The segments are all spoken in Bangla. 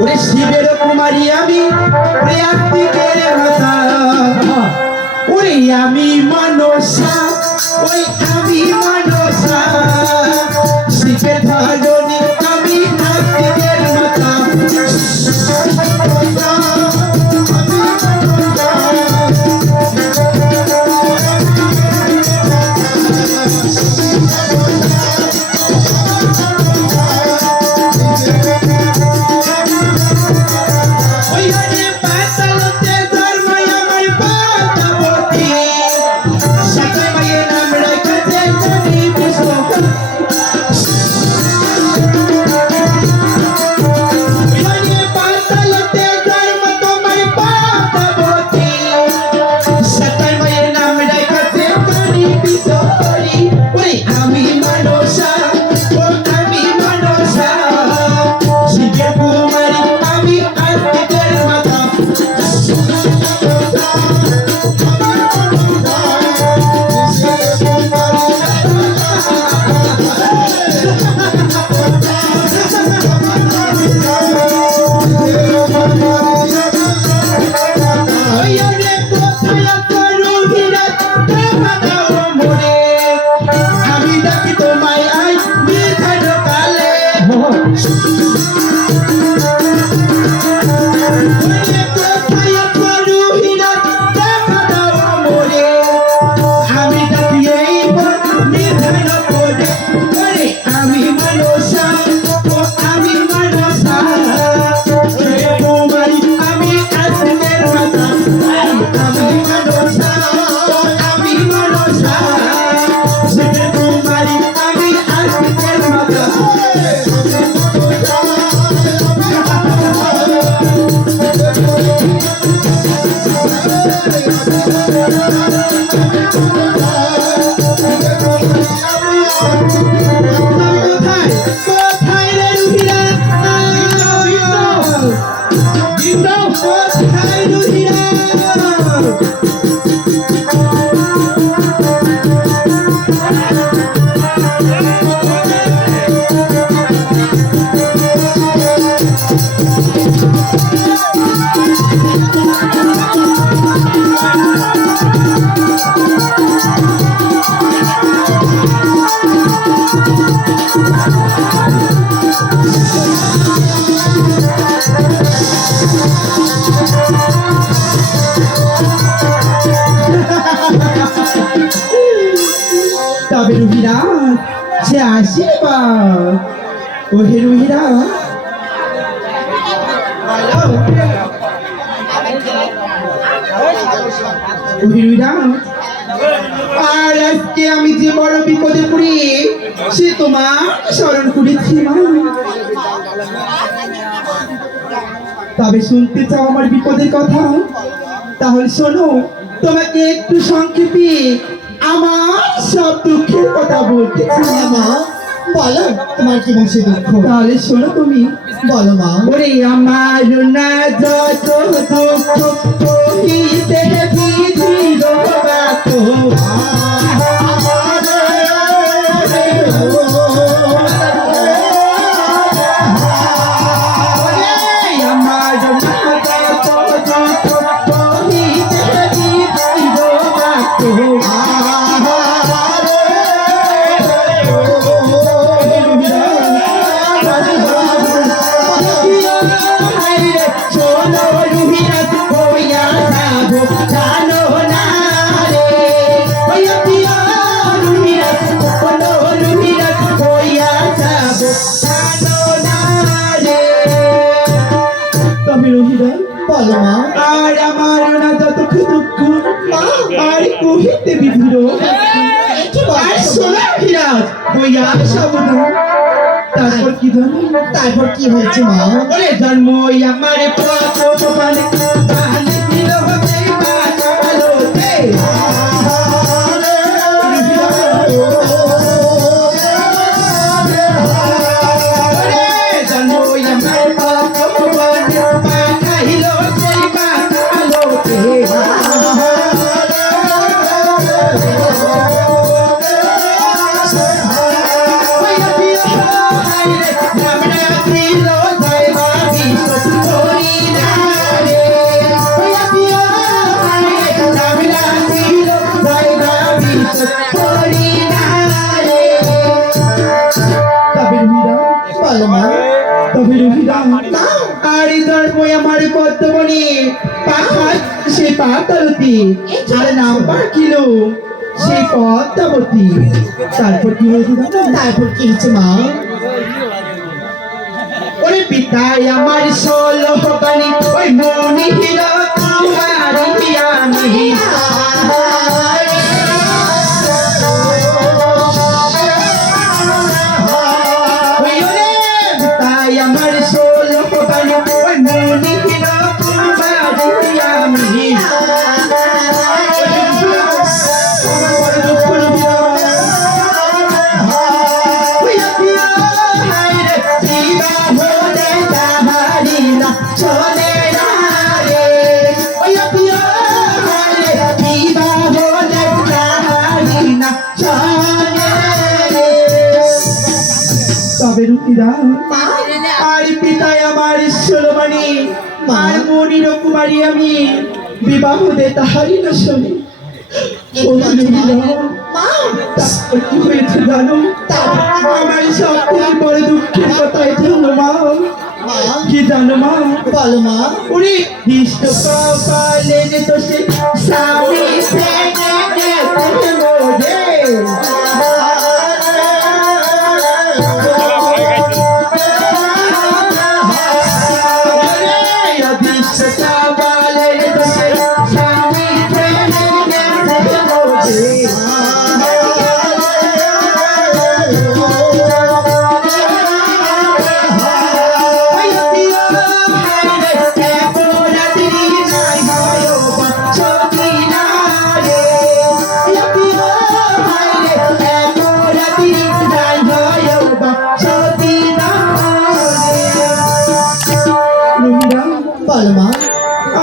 ওরে শিবের কুমারী আমি, ওরে আত্মিকের মাতা, ওরে আমি মানসা, ওই আমি মানসা, শিবের ধরনী আমি আত্মিকের মাতা। তবে রুহিরা সে আশীর্বাদ, ওহে রুহিরা আর আজকে আমি যে বড় বিপদে পড়ি সে তোমার স্মরণ করেছি মা। তবে শুনতে চাও আমার বিপদের কথা? তাহলে শোনো, তোমাকে একটু সংক্ষেপে আমার সব দুঃখের কথা বলতেছি মা। বলো তোমার কি বসে দুঃখ? তাহলে শোনো তুমি, বলো মা। ওরে আমার না যত দুঃখ কহিতে বিধির বাত, আমার না যত দুঃখ কহিতে বিধির বাত, বলো মা। আর আমার না যত দুঃখ আর কহিতে বিধির, আর শোনা বিরাজ হইয়া সাবধান। তারপর কি জানো? তারপর কি হয়েছে মা? ওরে জন্ম আমার প্রথম গান দিল হবে মাতালোতে, ওরে জন্ম আমার প্রথম পাঠাইল সেই মাতালোতে, তবে রহিদা আর ধর্ম আমার পদ্মবনে পাখার সে পাতালতি আর নাম পাখিল সেই পদ্মাবতী। তারপর কি হয়েছে জানো? তারপর কি হয়েছে মা? ওরে পিতাই আমার ষোলো বাণী ওই মনি হিল তোমারি আমি ওই ওরে পিতাই আমার ষোলো বাণী ওই মনি হিল তোমারি আমি তবে রুকিরা আর পিতায় আমার ষোলবাণী আর মনির কুমারী আমি বিবাহ দে তাহারি না শোনে। ও রুকিরা, তারপর কি হয়েছে জানো? আমার সব থেকে বড় দুঃখের কথা এটা হলো মা। কি জানো মা? বলো মা। ওরে কৃষ্ণ কপালে যে দোষে স্বামী ভেঙে গেছে মোরে। বলো মা।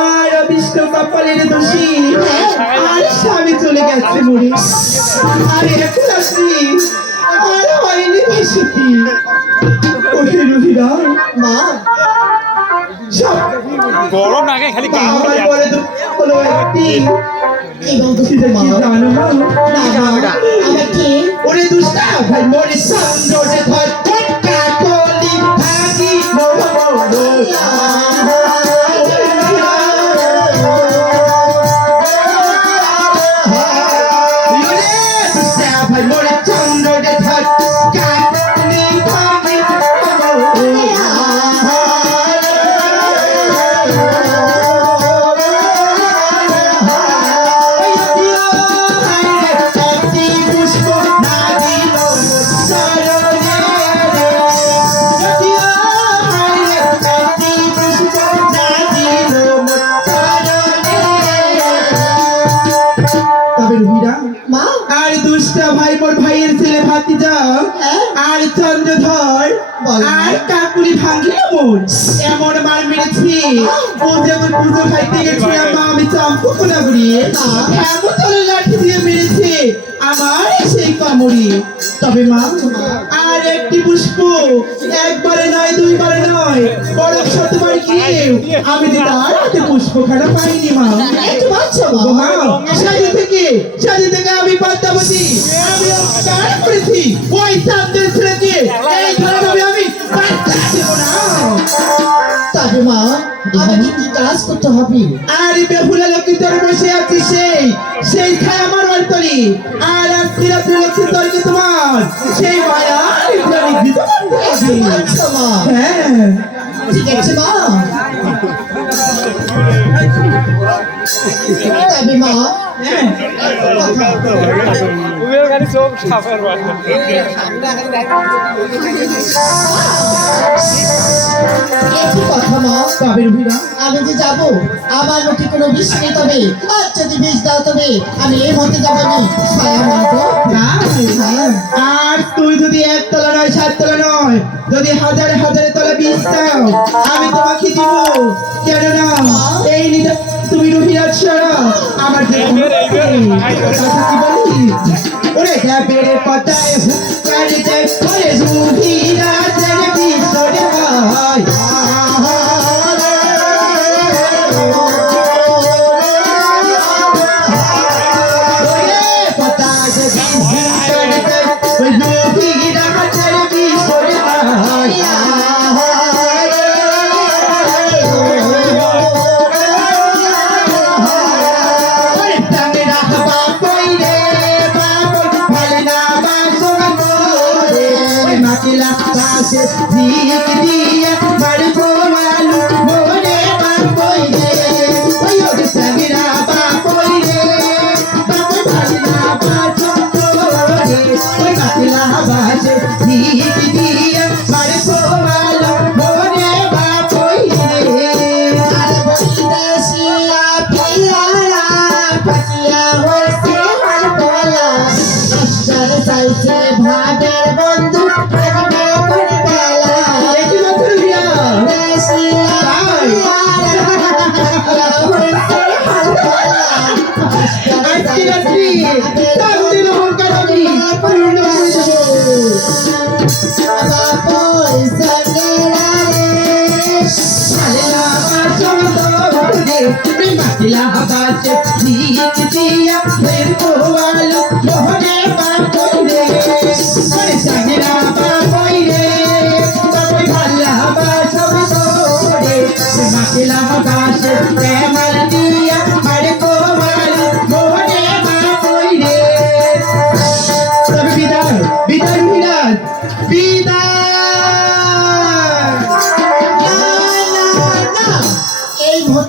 আর অবিষ্ট কপালের দোষী আর স্বামী চলে গেছে মরে। আর এখন আসি আর হয়নি ভাসতি। ওহে রুহিরা মা, সব গরম লাগে খালি কান আমার বলে দুঃখ হলো একটি। কি বলছো সেটা মা? কি জানো মা? না মা, আমার কি? ওরে দুষ্টা ভাই মরে চন্দ্রে ধর ঠেকা কলি ভাগি ভাই মরে চন্দ্রে ধর কাকলি ভাগি পুষ্প না দিল তবে রুহিরা মা, আর দুষ্টা ভাই মোর ভাইয়ের ছেলে ভাতিজা আর চন্দ্রধর আর কাকুলি ভাঙিল মোর এমন মার মেরেছি ও যেমন পুজো খাইতে গেছিলাম মা আমি চম্পক না ঘুরিয়ে এমন তলে লাঠি দিয়ে মেরেছে আমার সেই কামড়ি। তবে মা আর একটি পুষ্প একবারে নয় দুইবারে নয় বরং শতবার গিয়েও আমি যে তার হাতে পুষ্পখানা পাইনি মা। একটু বাচ্চা ও মা। মা সাজি থেকে আমি পদ্মাবতী আমি কার করেছি ওই চাঁদের ছেলেকে এই ধরনের আমি বাচ্চা দেব না। তবে মা, আমাকে কি কাজ করতে হবে? আর বেহুলা লক্ষ্মী তোর বসে আছি সেই খায় আমার বাড়ি আর আজকে রাত্রে লক্ষ্মী তর্কে তোমার সেই মায়া নির্ধারিত একটু বাচ্চা মা। হ্যাঁ ঠিক আছে মা। তবে মা, উবের গাড়ি সব সাপের বাড়ি একটু কথা মা। তবে রুহিরা আমি যে যাব আমার মুখে কোনো বিষ নেই, তবে আর যদি বিষ দাও তবে আমি এই মতে যাবো নি ছায়া মানবো। হ্যাঁ। আর তুই যদি একতলা নয় সাততলা নয় যদি হাজারে হাজারে তলা বিষ দাও আমি তোমাকে দিব। কেন না এই নিতে তুমি রুহিরাজ ছাড়া আমার জীবন কথা কি বলি ওরে বেড়ে পাতায় হুকারিতে ওরে রুহিরাজের বিছড়ে ভাই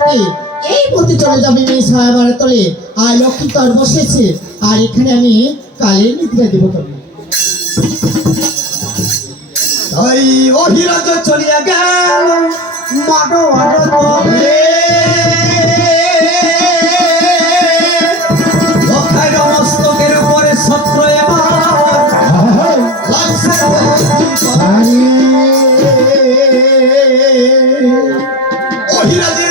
থাকবে এই পথে চলে যাবে মেয়ে ছায়াবার তলে। আর লক্ষ্মী তো আর বসেছে, আর এখানে আমি কালের নিদ্রা দেব তবে। তাই অহিরাজ চলিয়া গেল মানব তবে লক্ষায় মস্তকের উপরে ছত্র এবার লাগছে অহিরাজের